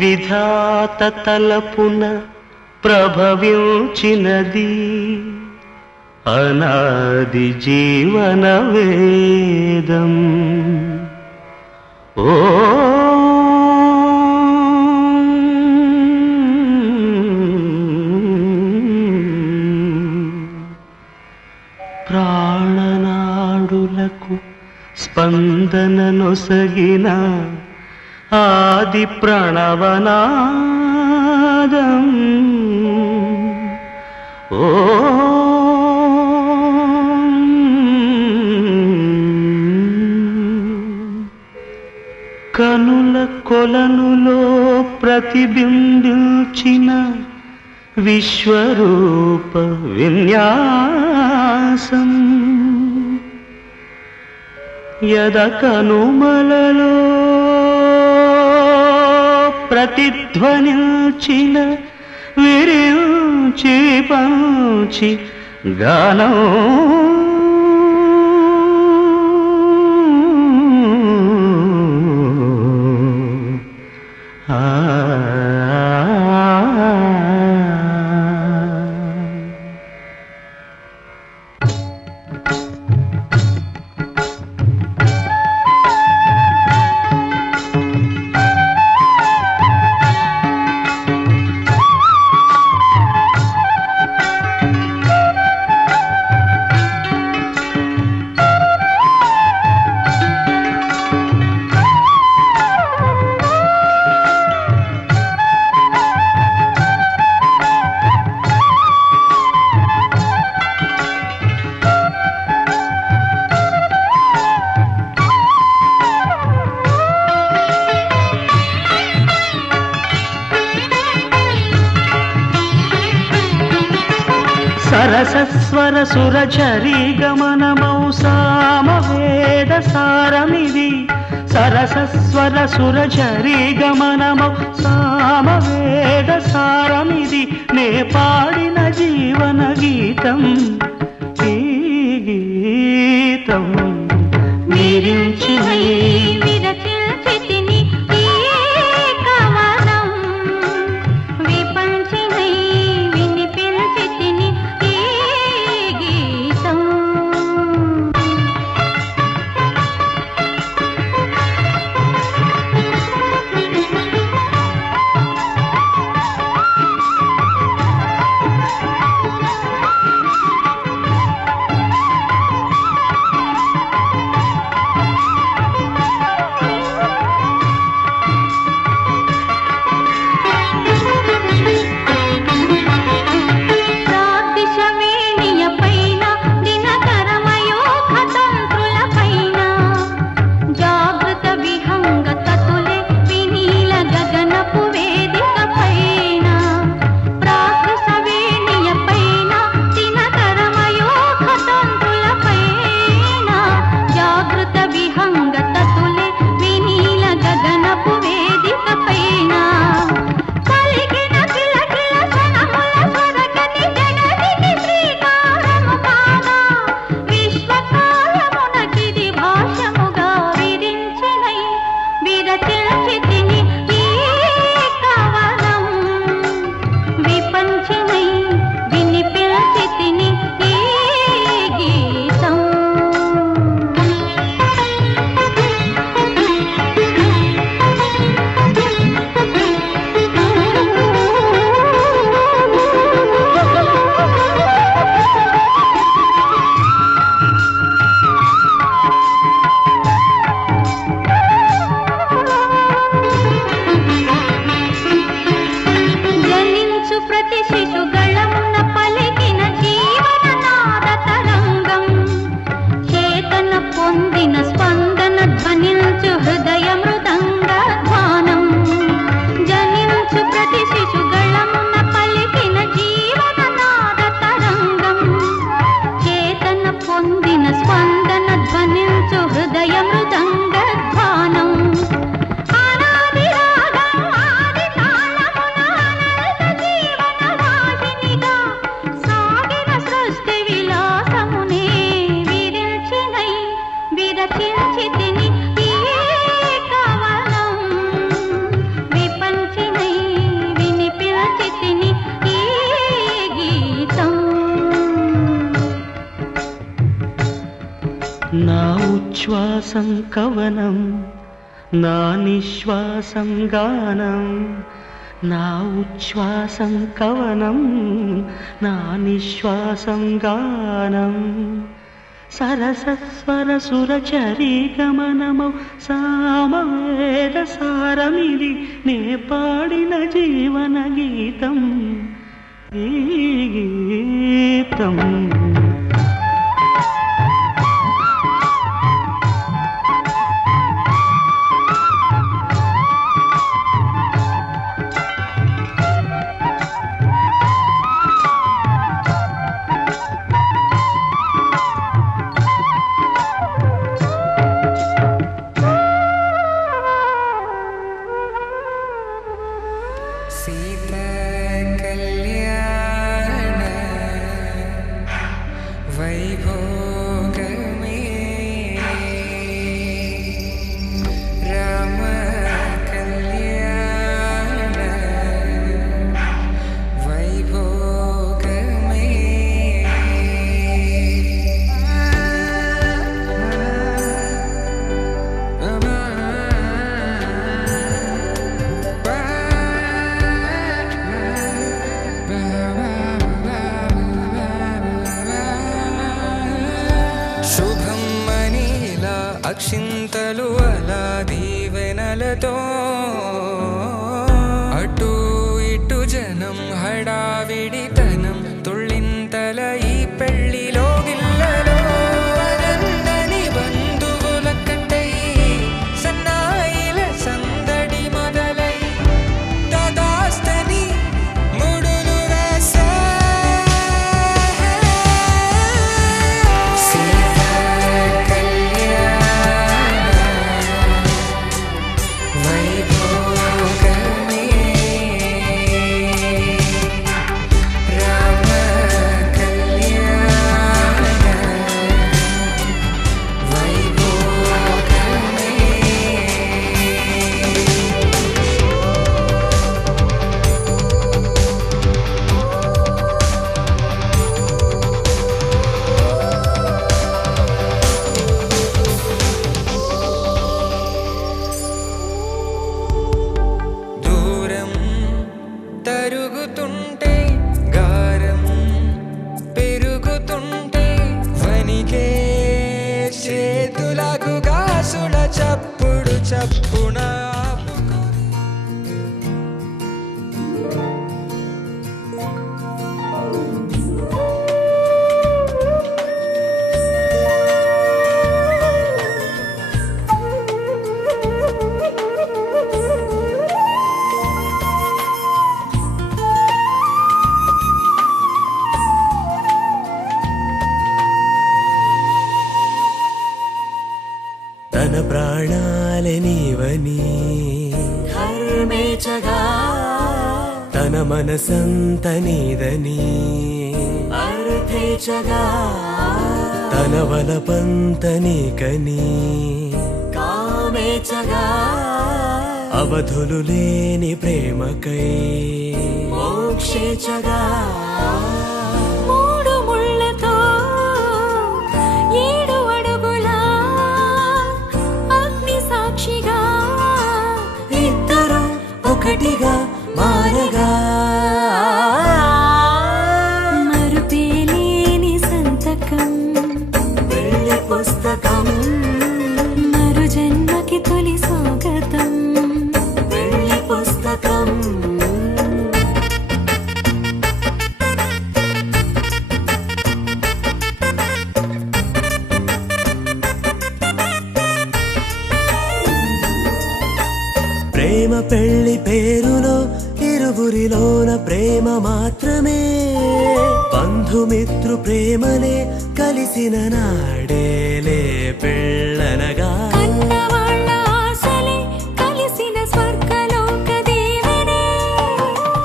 విధాత తలపున ప్రభవించినది అనాది జీవన వేదం. ఓ ప్రాణనాడులకు స్పందన నొసగిన ఆది ప్రణవనాదం. ఓ కనుల కొలనులో ప్రతిబింబించిన విశ్వరూప విన్యాసం. యద కనుమలలో ప్రతిధ్వనించిన విరించి పంచి గానం. సరసస్వర సురచరీ గమనమౌ సామవేద సారమిది. సరసస్వర సురచరీ గమనమౌ సామవేద సారమిది. నే పాడిన జీవన గీతం ఈ గీతం. నిరించి విరచిల్చితిని ఈ కవనం, విపంచినై వినిపించితిని ఈ గీతం. ఉచ్ఛ్వాసం కవనం నా నిశ్వాసం గానం నా ఉచ్ఛ్వాసం కవనం నా నిశ్వాసం గానం సరసస్వర సురచరీ గమనమౌ సామవేద సారమిది నే పాడిన జీవన గీతం ఈ గీతం అక్షింతలు అలా దీవెనలతో అటు ఇటు జనం హడావిడితనం తుళ్ళింతల ఈ పెళ్లిలో గిల్లలో అనందని బంధువుల కట్టై సన్నాయిల సందడి మొదలై దాదాస్తని ముడులు వేసా తరుగుతుంటే గారం పెరుగుతుంటే వనికే చేతులకు గాసుల చప్పుడు చప్పున తన ప్రాణాలే నీవని హర్మేచగా తన మనసంత నీదని అర్థేచగా తన వలపంత నీకని కామేచగా అవధులు లేని ప్రేమకై మోక్షేచగా మూడు ముళ్ళతో 7 అడుగుల అగ్ని సాక్షిగా ఇద్దరు ఒకటిగా మారగా మరుపేలేని సంతకం వెళ్ళి పుస్తకం మరు జన్మకి తొలి స్వాగతం వెళ్ళి పుస్తకం ప్రేమ పెళ్లి పేరులో ఇరువురిలోన ప్రేమ మాత్రమే బంధుమిత్రు ప్రేమలే కలిసిన నాడేలే పెళ్ళనగా కన్నవాళ్ళ ఆశలే కలిసిన స్వర్గలోక దీవెనే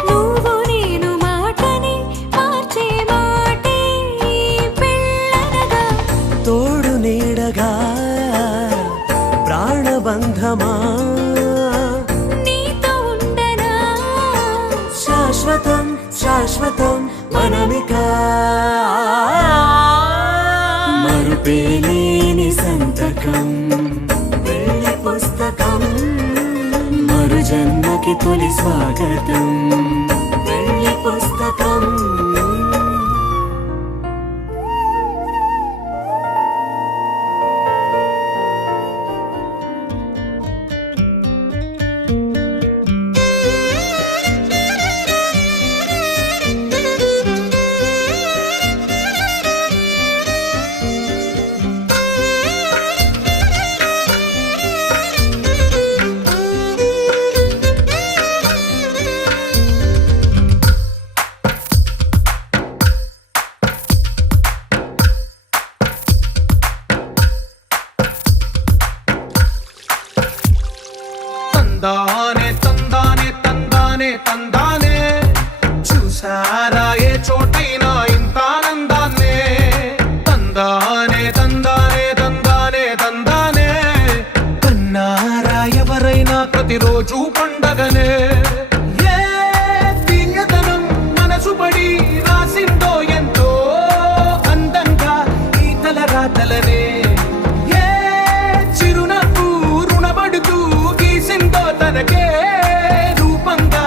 నువ్వు నేను మాటని మార్చే మాటే పెళ్ళనగా తోడు నీడగా ప్రాణబంధమా నీతో ఉండనా శాశ్వతం శాశ్వతం మనమిక మరుపేలేని సంతకం జన్మకి తొలి స్వాగతం వెళ్ళి పుస్తకం తందానే తందానే తందానే తందానే చూసారా ఏ చోటైనా ఇంత ఆనందాన్నే తందానే తందానే తందానే తందానే కన్నారా ఎవరైనా ప్రతిరోజు పండగనే ఏ తీయదనం మనసు పడి రాసిందో ఎంతో అందంగా ఈ తలరాతలనే ఏ చిరునవ్వు రుణపడుతూ గీసిందో తనకే రూపంగా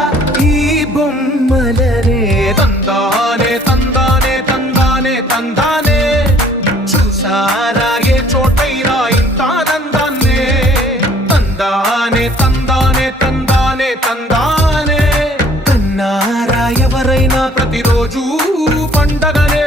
ఈ బొమ్మలనే తందానే తందానే తందానే తందానే చూసారా ఏ చోటైనా ఇంత ఆనందాన్నే తందానే తందానే తందానే తందానే కన్నారా ఎవరైనా ప్రతిరోజు పండగనే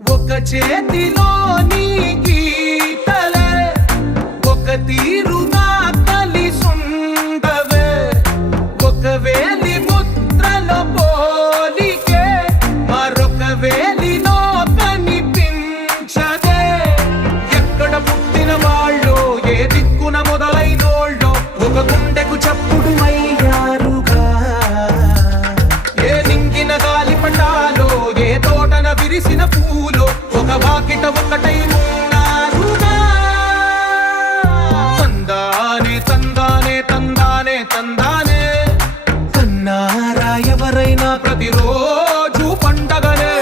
ఒక చేతిలో నీ గీతలే ఒక తీరుగా కలిసుండవే ఒక వేలి ముద్రలో పోలికే మరొక వేలిలో కనిపించదే ఎక్కడ పుట్టిన వాళ్ళు ఏ దిక్కున మొదలైనోళ్ళో ఒక గుండెకు చప్పుడు అయ్యారుగా ఏ నింగిన గాలి పండాలో ఏ తోటన విరిసిన పూలో ఒక వాకిట ఒకటై ఉన్నారుగా తందానే తందానే తందానే తందానే కన్నారా ఎవరైనా ప్రతిరోజు పండగనే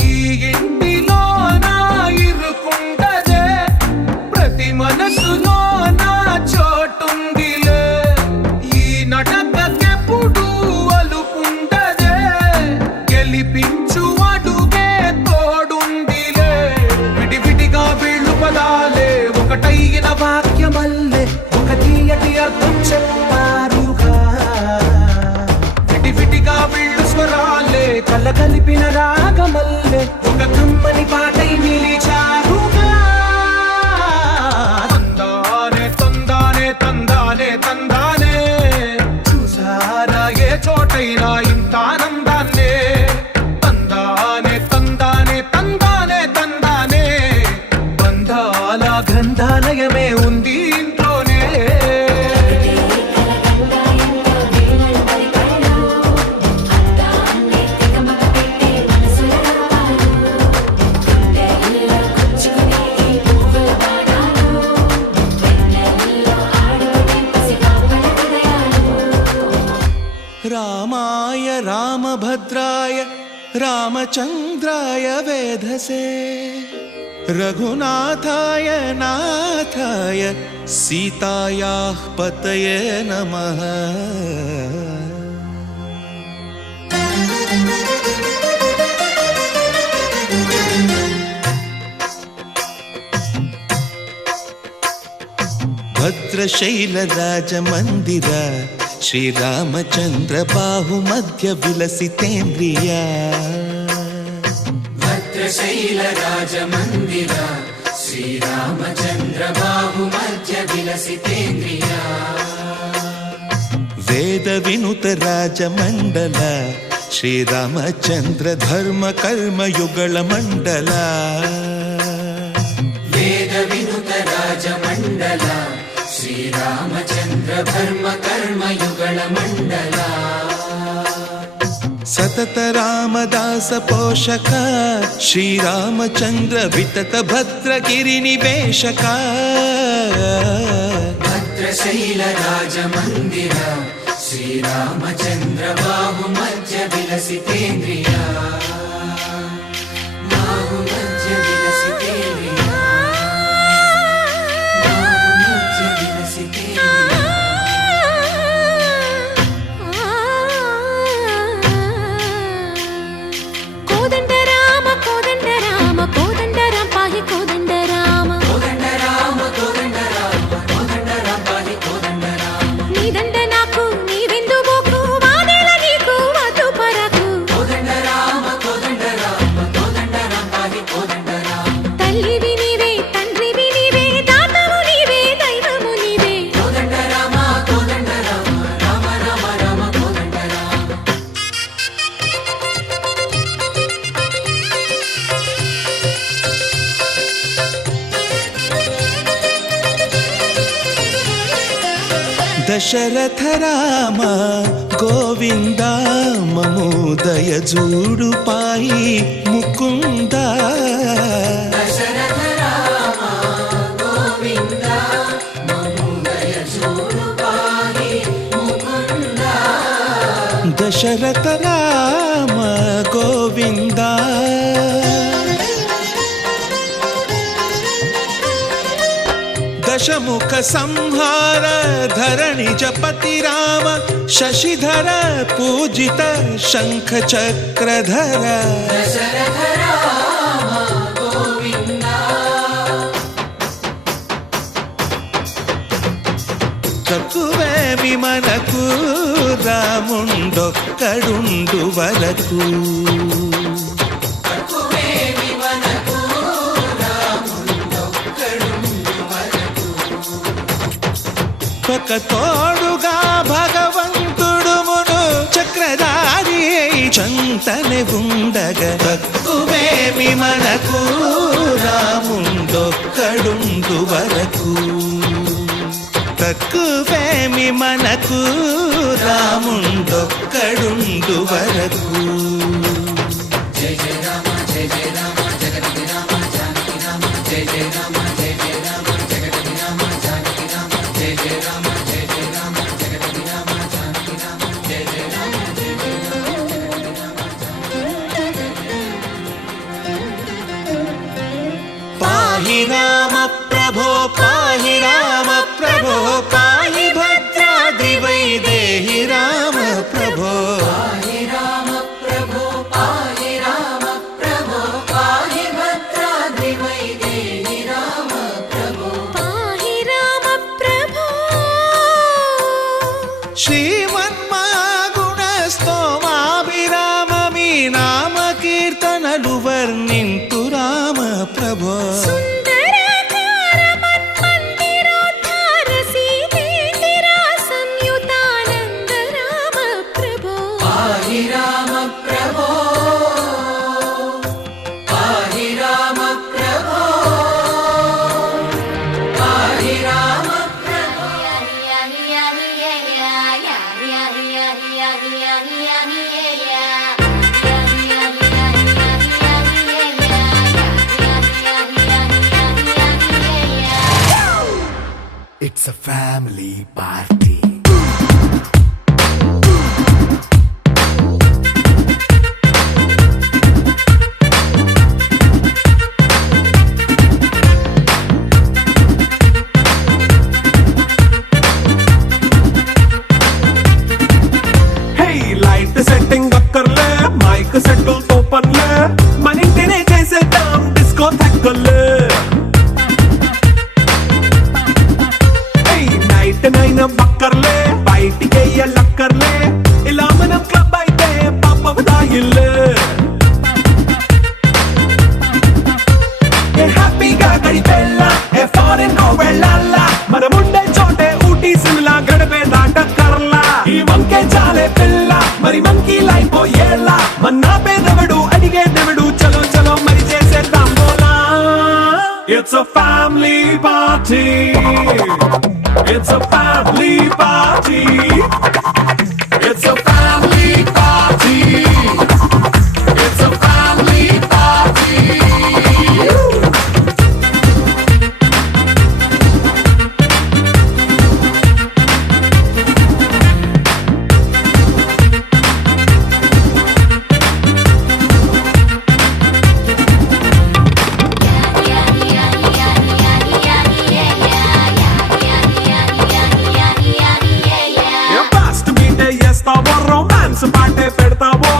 ఈ ఇంటిలో నా ఇరుకుండదే ప్రతి మనసులో నా చోటుందిలే ఈ నటకెప్పుడు అలుపుండదే గెలిపించు అడుగే తోడుందిలే విడివిడిగా వీళ్ళు పదాలే ఒకటైన వాక్యమల్లే ఒక తీయటి అర్థం చెప్పారుగా విడివిడిగా వీళ్ళు స్వరాలే కల కలిపిన రాగమల్లే ఒక కమ్మని పాటై నిలిచారుగా తందానే తందానే తందానే తందానే చూసారా ఏ చోటైనా ఇంత ఆనందాన్నే తందానే తందానే తందానే తందానే బంధాల గ్రంథాలయమే ఉంది ఇంట్లోనే రామాయ రామభద్రాయ రామచంద్రాయ వేధసే రఘునాథాయ నాథాయ సీతాయాః పతయే నమః భద్రశైలరాజమందిర శ్రీరామచంద్ర బాహుమధ్య విలసితేంద్రియ భద్రశైలరాజమందిర శ్రీరామచంద్ర బాహు మధ్య విలసితేంద్రియ వేద వినుత రాజమండల శ్రీరామచంద్ర ధర్మ కర్మయుగళ మండల వేద వినుత రాజమండల శ్రీరామచంద్ర ధర్మ కర్మయుగళ మండల సతత రామదాస పోషక శ్రీరామచంద్ర వితత భద్రగిరి నివేశక భద్రశైల రాజమందిర శ్రీరామచంద్ర బాహు మధ్య విలసితేంద్రియ బాహు మధ్య విలసితేంద్రియ బాహు మధ్య విలసితేంద్రియ కోదండ రామ కోదండ రామ కోదండ రామ పాహి కోదండ రామ కోదండ రామ కోదండ రామ కోదండ రామ పాహి కోదండ రామ నీదండ నాకు నీవెందు బోకు వాదేల నీకు వద్దు పరకు కోదండ రామ కోదండ రామ కోదండ రామ పాహి కోదండ రామ తల్లివి నీవే తండ్రివి నీవే దాతవు నీవే దైవము నీవే కోదండ రామ కోదండ రామ రామ రామ రామ కోదండ రామ దశరథ రామ గోవింద మమోదయ జూడు పాయి ముకుంద దశరథ రామ గోవింద మమోదయ చూడు పాహి ముకుంద దశరథ రామ గోవింద దశముఖ సంహార ధరణి జపతి రామ శశిధర పూజిత శంఖ చక్రధర దశరథ రామ గోవింద తక్కువేమి మనకు రాముండొక్కడుండు వరకు తక్కువేమి మనకు రాముండొక్కడుండు వరకు ఒక తోడుగా భగవంతుడు మును చక్రధారి అయి చంతనే ఉండగా తక్కువేమి మనకు రాముండొక్కడుండు వరకు తక్కువేమి మనకు రాముండొక్కడుండు వరకు జయ జయ రామ జయ జయ రామ జగతి రామ జానకి రామ జయ జయ రామ జయ జయ రామ జగతి రామ జానకి రామ జయ జయ రామ జయ జయ రామ జగతి రామ జానకి రామ జయ జయ రామ జయ జయ రామ పాహి రామ ప్రభో పాహి రామ ప్రభో పాహి భద్రాద్రి వైదేహి రామ ప్రభో పాహి రామ ప్రభో పాహి రామ ప్రభో పాహి భద్రాద్రి వైదేహి రామ ప్రభో పాహి రామ ప్రభో శ్రీమన్మాగుణ స్తోమాభిరామ మీ నామ కీర్తనలు వర్ణింతు రామ ప్రభో సుందరాకార మన్మందిరోద్ధార సీతేందిర సంయుతానంద రామ ప్రభో పాహి రామ ప్రభో పాహి రామ ప్రభో పాహి Rama It's a family party. Hey, light setting అక్కర్లే మైక్ సెట్టుల్ తో పనిలే మన ఇంటినే చేసేద్దాం డిస్కో థక్కర్లే నైట్ నైన్ బక్కర్లే గడిపెళ్ళ ఏ ఫారెన్ నో వెళ్ళాల మనముండే చోటే ఊటీ సిమ్లా గడిపే దాట కర్లా ఈ వంకే చాలే పిల్ల మరి మంకీ లైఫ్ ఏళ్ళ మన్నా పేదవడు అడిగేదెవడు చలో చలో మరి చేసేద్దాం బోలా It's a family party. It's a family party. It's a family party. It's a family party. Fast meet చేస్తావో రొమాన్స్ పాటే పెడతావో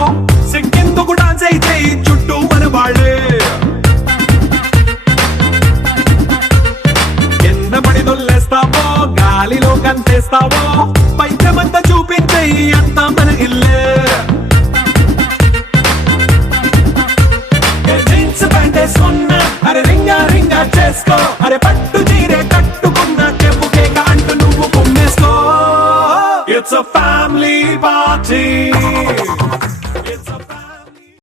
సిక్కిందుకు డాన్స్ అయితే చుట్టూ మన వాళ్ళే కింద పడి దొల్లేస్తావో గాలిలో కంతేస్తావో పైకమంతా చూపించే అంతా మన ఇల్లే జీన్స్ ప్యాంట్ వేసుకున్నా అరే రింగా రింగా చేసుకో అరే పట్టు చీరే కట్టుకున్నా చెప్పు కేక అంటూ నువ్వు కుమ్మేసుకో It's a